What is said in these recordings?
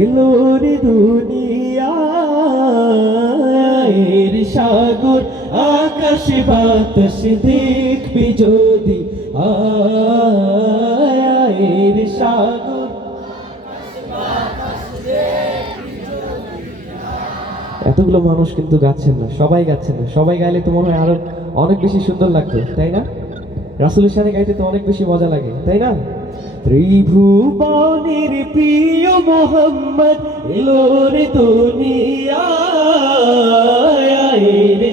এলো রে দুনিয়ার সাগর, আকাশ, বাতাস দেখবি যদি আয়ের সাগর, এতগুলো মানুষ কিন্তু গাচ্ছেন না, সবাই গাচ্ছেন না। সবাই গাইলে তো মনে হয় আরও অনেক বেশি সুন্দর লাগতো তাই না? রাসুলের সাথে গাইতে তো অনেক বেশি মজা লাগে, তাই না? ত্রিভুবনের প্রিয় মোহাম্মদ এলো রে দুনিয়ায়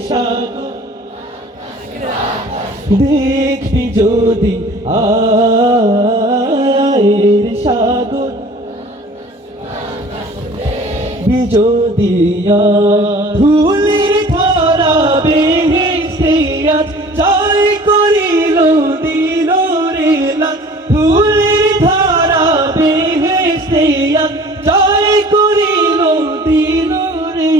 সাগর। দেখবি যদি আয়ের সাগর। বিজোদিয়া ধুলির আজ জয় করিল, দিল রে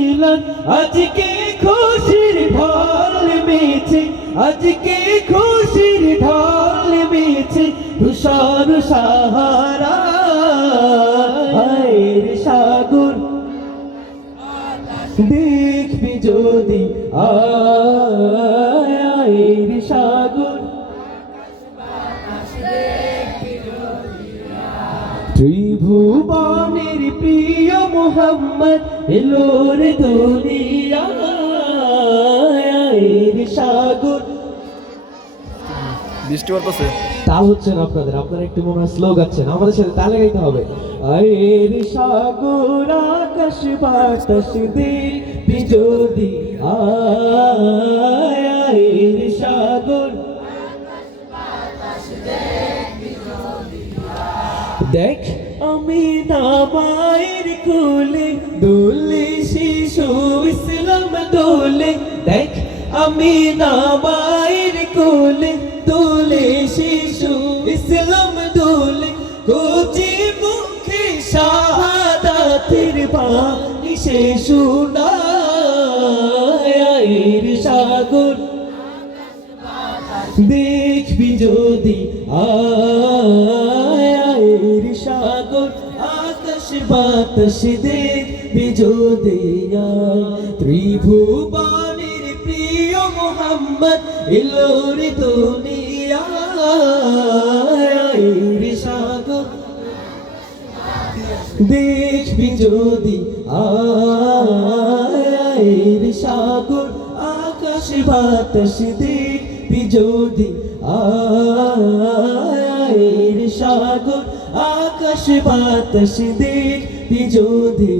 আজকে খুশির ঢাল মেছে আজকে খুশির ঢাল মেছে তুষার সাহারা। আয়ের সাগর, দেখবি যদি আয়ের ত্রিভুবনের প্রিয় মোহাম্মদ এলো রে দুনিয়ার সাগর। বৃষ্টি পড়তেছে। তাল হচ্ছে না আপনাদের আপনারা একটু মনে হয় স্লো গাচ্ছেন আমাদের সাথে তালে গাইতে হবে। আয়ের সাগর আকাশ বাতাস দেখবি যদি আয়ের দেখ আমি না মায়ের কোলে দোলে শিশু ইসলাম দোলে। দেখ আমি না মায়ের কোলে দোলে শিশু ইসলাম দোলে। কোচি মুখে শাহাদাতের বাণী সে শোনায় সাগর। দেখবি যদি আয়ের যদি আয় ত্রিভুবনের প্রিয় মোহাম্মদ এলোর দুনিয়ার সাগর দেখবি যদি আয়ের সাগর আকাশ বাতাস দেখবি যদি আয়ের সাগর আকাশ বাতাস দেখবি যদি